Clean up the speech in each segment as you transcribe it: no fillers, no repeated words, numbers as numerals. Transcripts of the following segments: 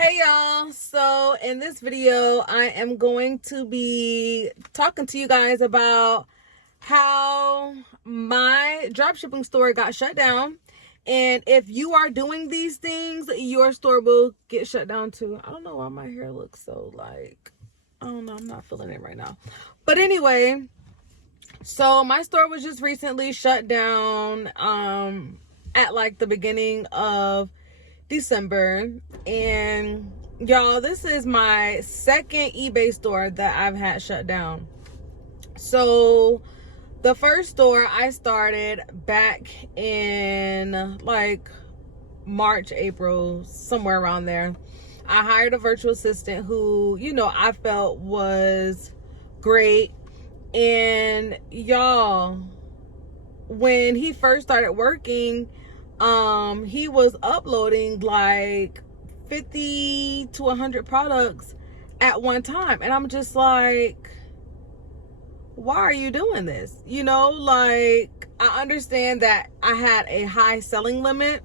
Hey y'all, so in this video I am going to be talking to you guys about how my dropshipping store got shut down, and if you are doing these things, your store will get shut down too. I don't know why my hair looks so I don't know, I'm not feeling it right now. But anyway, so my store was just recently shut down at like the beginning of December, and y'all, this is my second eBay store that I've had shut down. So the first store I started back in like March, April, somewhere around there. I hired a virtual assistant who, I felt was great. And y'all, when he first started working, he was uploading like 50 to 100 products at one time, and I'm just like, why are you doing this? Like, I understand that I had a high selling limit,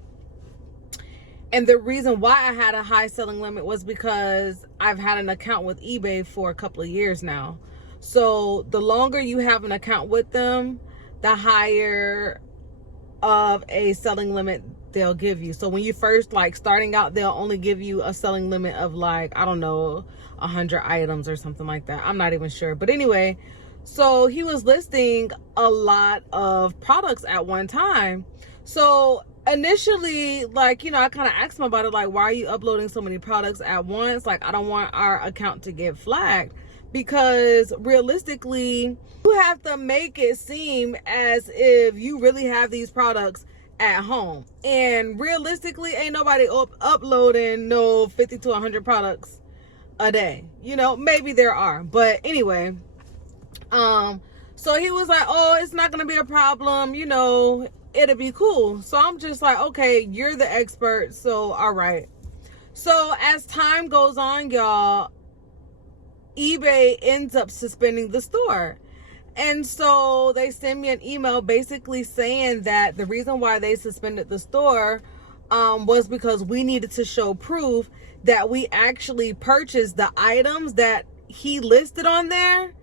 and the reason why I had a high selling limit was because I've had an account with eBay for a couple of years now. So the longer you have an account with them, the higher of a selling limit they'll give you. So when you first starting out, they'll only give you a selling limit of I don't know, 100 items or something like that. I'm not even sure. But anyway, so he was listing a lot of products at one time. So initially, I kind of asked him about it, why are you uploading so many products at once? I don't want our account to get flagged, because realistically, you have to make it seem as if you really have these products at home. And realistically, ain't nobody uploading no 50 to 100 products a day. Maybe there are. But anyway, so he was like, oh, it's not going to be a problem. It'll be cool. So I'm just like, okay, you're the expert. So, all right. So as time goes on, y'all, eBay ends up suspending the store. And so they send me an email basically saying that the reason why they suspended the store was because we needed to show proof that we actually purchased the items that he listed on there.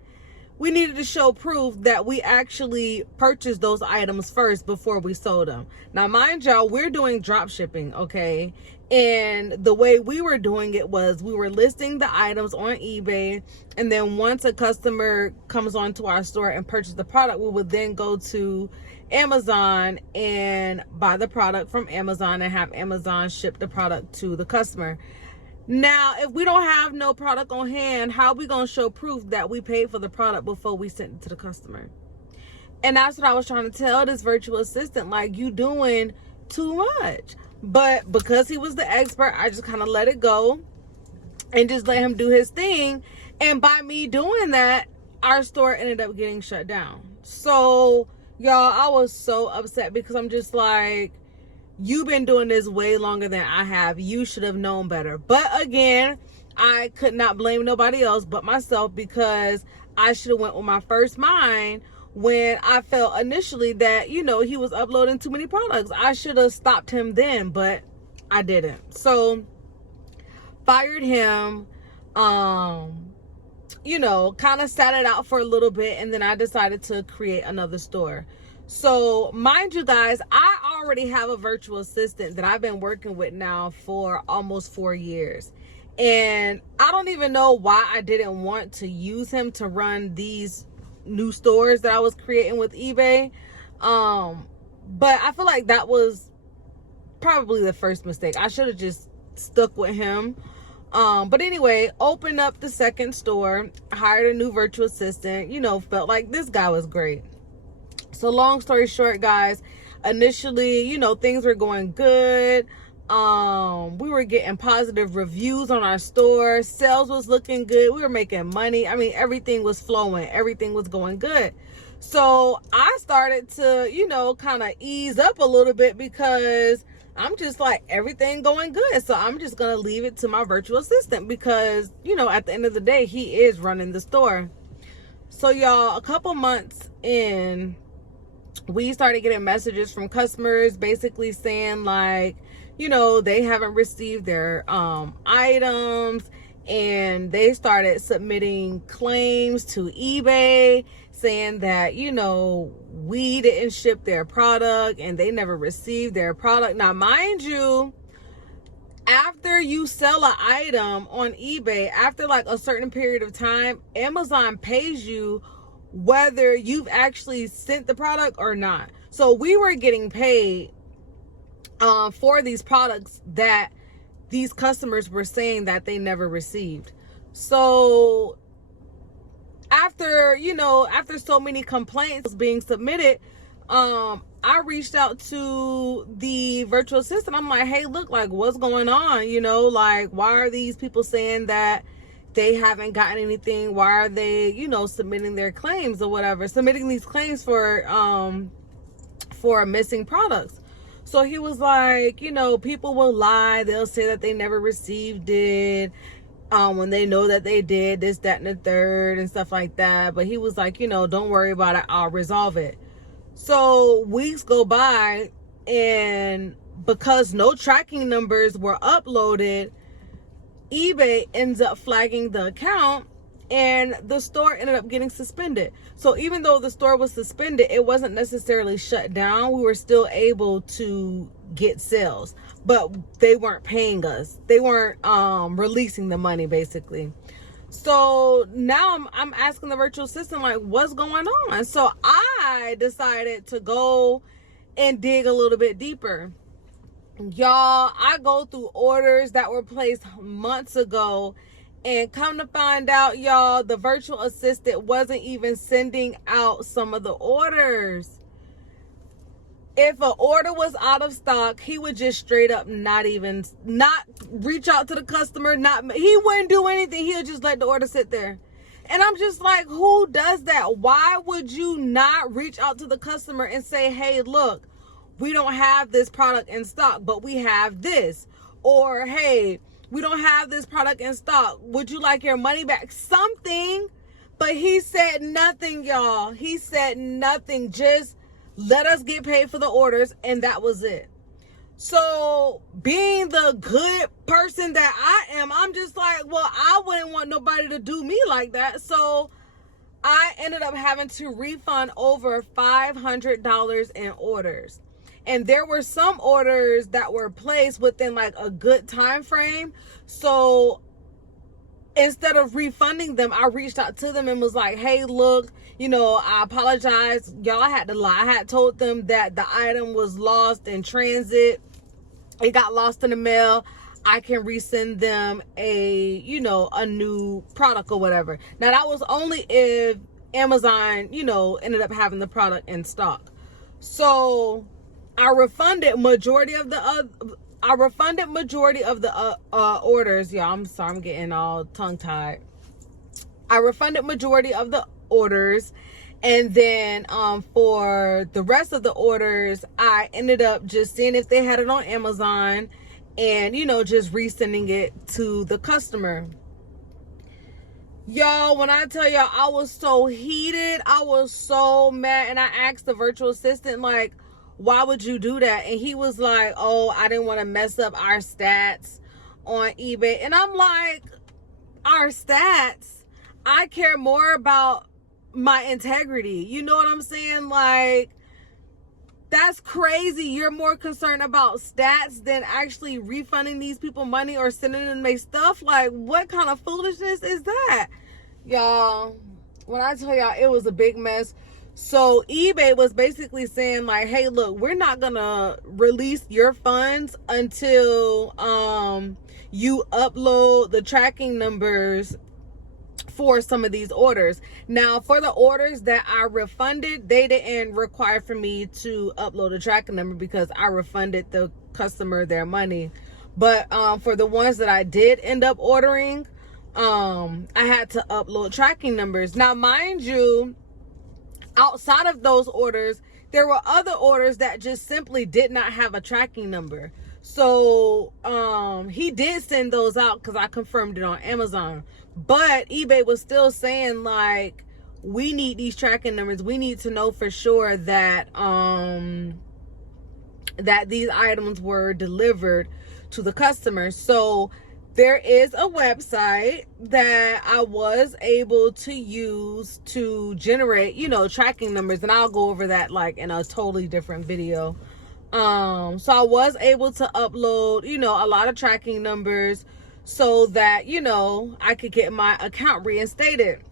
We needed to show proof that we actually purchased those items first before we sold them. Now, mind y'all, we're doing drop shipping, okay? And the way we were doing it was we were listing the items on eBay, and then once a customer comes onto our store and purchase the product, we would then go to Amazon and buy the product from Amazon and have Amazon ship the product to the customer. Now, if we don't have no product on hand, how are we going to show proof that we paid for the product before we sent it to the customer? And that's what I was trying to tell this virtual assistant, you doing too much. But because he was the expert, I just kind of let it go and just let him do his thing. And by me doing that, our store ended up getting shut down. So, y'all, I was so upset because I'm just like, you've been doing this way longer than I have. You should have known better. But again, I could not blame nobody else but myself, because I should have went with my first mind when I felt initially that, he was uploading too many products. I should have stopped him then, but I didn't. So fired him, kind of sat it out for a little bit, and then I decided to create another store. So mind you guys, I already have a virtual assistant that I've been working with now for almost 4 years. And I don't even know why I didn't want to use him to run these new stores that I was creating with eBay. But I feel like that was probably the first mistake. I should have just stuck with him. But anyway, opened up the second store, hired a new virtual assistant, felt like this guy was great. So long story short, guys, initially, things were going good. We were getting positive reviews on our store. Sales was looking good. We were making money. I mean, everything was flowing. Everything was going good. So I started to, kind of ease up a little bit, because I'm just like, everything going good. So I'm just going to leave it to my virtual assistant, because, at the end of the day, he is running the store. So y'all, a couple months in, we started getting messages from customers basically saying like, they haven't received their items, and they started submitting claims to eBay saying that, we didn't ship their product and they never received their product. Now, mind you, after you sell an item on eBay, after like a certain period of time, Amazon pays you whether you've actually sent the product or not. So we were getting paid for these products that these customers were saying that they never received. So after so many complaints being submitted, I reached out to the virtual assistant. I'm like, hey, look, like, what's going on? Like, why are these people saying that they haven't gotten anything? Why are they, submitting their claims or whatever, submitting these claims for missing products? So he was like, people will lie. They'll say that they never received it when they know that they did this, that, and the third and stuff like that. But he was like, don't worry about it. I'll resolve it. So weeks go by, and because no tracking numbers were uploaded, eBay ends up flagging the account, and the store ended up getting suspended. So even though the store was suspended, it wasn't necessarily shut down. We were still able to get sales, but they weren't paying us. They weren't releasing the money, basically. So now I'm asking the virtual assistant, like, what's going on? So I decided to go and dig a little bit deeper. Y'all, I go through orders that were placed months ago, and come to find out, y'all, the virtual assistant wasn't even sending out some of the orders. If an order was out of stock, he would just straight up not reach out to the customer. He wouldn't do anything. He'll just let the order sit there. And I'm just like, who does that? Why would you not reach out to the customer and say, hey, look, we don't have this product in stock, but we have this. Or, hey, we don't have this product in stock. Would you like your money back? Something. But he said nothing, y'all. He said nothing. Just let us get paid for the orders, and that was it. So being the good person that I am, I'm just like, well, I wouldn't want nobody to do me like that. So I ended up having to refund over $500 in orders. And there were some orders that were placed within like a good time frame. So instead of refunding them, I reached out to them and was like, hey, look, I apologize. Y'all, I had to lie. I had told them that the item was lost in transit. It got lost in the mail. I can resend them a new product or whatever. Now, that was only if Amazon, ended up having the product in stock. So I refunded majority of the orders. Yeah, I'm sorry, I'm getting all tongue-tied. I refunded majority of the orders, and then for the rest of the orders, I ended up just seeing if they had it on Amazon and just resending it to the customer. Y'all, when I tell y'all, I was so heated, I was so mad, and I asked the virtual assistant, like, why would you do that? And he was like, oh, I didn't want to mess up our stats on eBay. And I'm like, our stats? I care more about my integrity. You know what I'm saying? Like, that's crazy. You're more concerned about stats than actually refunding these people money or sending them their stuff. Like, what kind of foolishness is that? Y'all, when I tell y'all, it was a big mess. So eBay was basically saying like, hey, look, we're not gonna release your funds until you upload the tracking numbers for some of these orders. Now, for the orders that I refunded, they didn't require for me to upload a tracking number because I refunded the customer their money. But for the ones that I did end up ordering, I had to upload tracking numbers. Now, mind you, outside of those orders, there were other orders that just simply did not have a tracking number. So he did send those out because I confirmed it on Amazon. But eBay was still saying like, we need these tracking numbers. We need to know for sure that that these items were delivered to the customer. So there is a website that I was able to use to generate, you know, tracking numbers, and I'll go over that like in a totally different video. So I was able to upload, you know, a lot of tracking numbers so that, you know, I could get my account reinstated.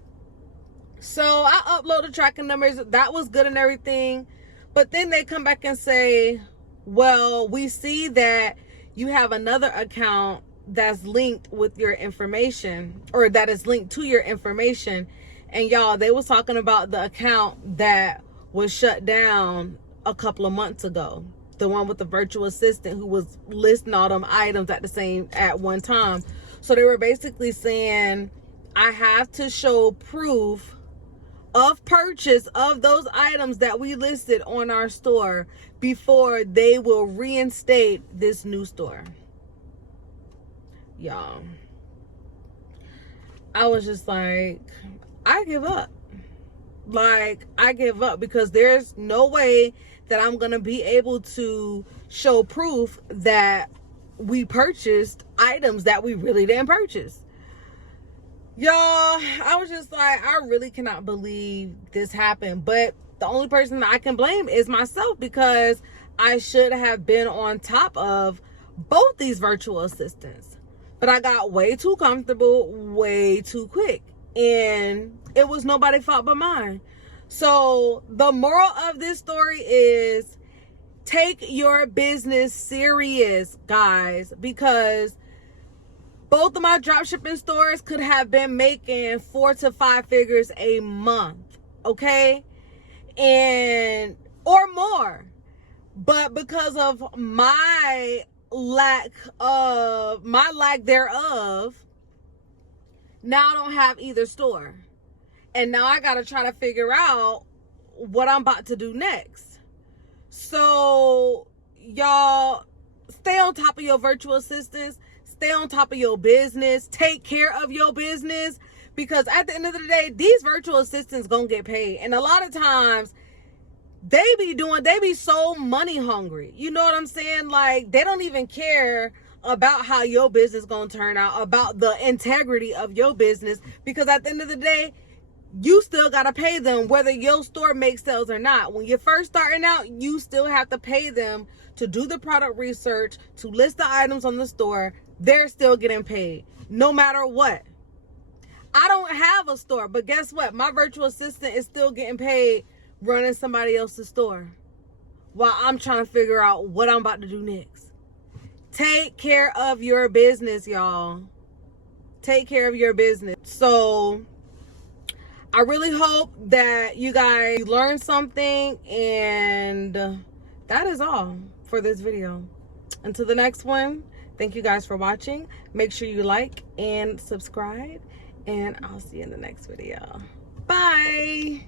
So I uploaded tracking numbers. That was good and everything. But then they come back and say, well, we see that you have another account that's linked with your information, or that is linked to your information. And y'all, they was talking about the account that was shut down a couple of months ago. The one with the virtual assistant who was listing all them items at one time. So they were basically saying, I have to show proof of purchase of those items that we listed on our store before they will reinstate this new store. Y'all, I was just like, I give up. Like, I give up, because there's no way that I'm gonna be able to show proof that we purchased items that we really didn't purchase. Y'all, I was just like, I really cannot believe this happened. But the only person that I can blame is myself, because I should have been on top of both these virtual assistants. But I got way too comfortable, way too quick. And it was nobody's fault but mine. So the moral of this story is, take your business serious, guys, because both of my dropshipping stores could have been making 4 to 5 figures a month, okay? And or more. But because of my lack thereof, now I don't have either store. And now I gotta try to figure out what I'm about to do next. So y'all, stay on top of your virtual assistants. Stay on top of your business. Take care of your business, because at the end of the day, these virtual assistants gonna get paid. And a lot of times they be so money hungry. You know what I'm saying? Like, they don't even care about how your business gonna turn out, about the integrity of your business, because at the end of the day, you still gotta pay them whether your store makes sales or not. When you're first starting out, you still have to pay them to do the product research, to list the items on the store. They're still getting paid no matter what. I don't have a store, but guess what? My virtual assistant is still getting paid running somebody else's store while I'm trying to figure out what I'm about to do next. Take care of your business, y'all. Take care of your business. So I really hope that you guys learned something, and that is all for this video. Until the next one, thank you guys for watching. Make sure you like and subscribe, and I'll see you in the next video. Bye.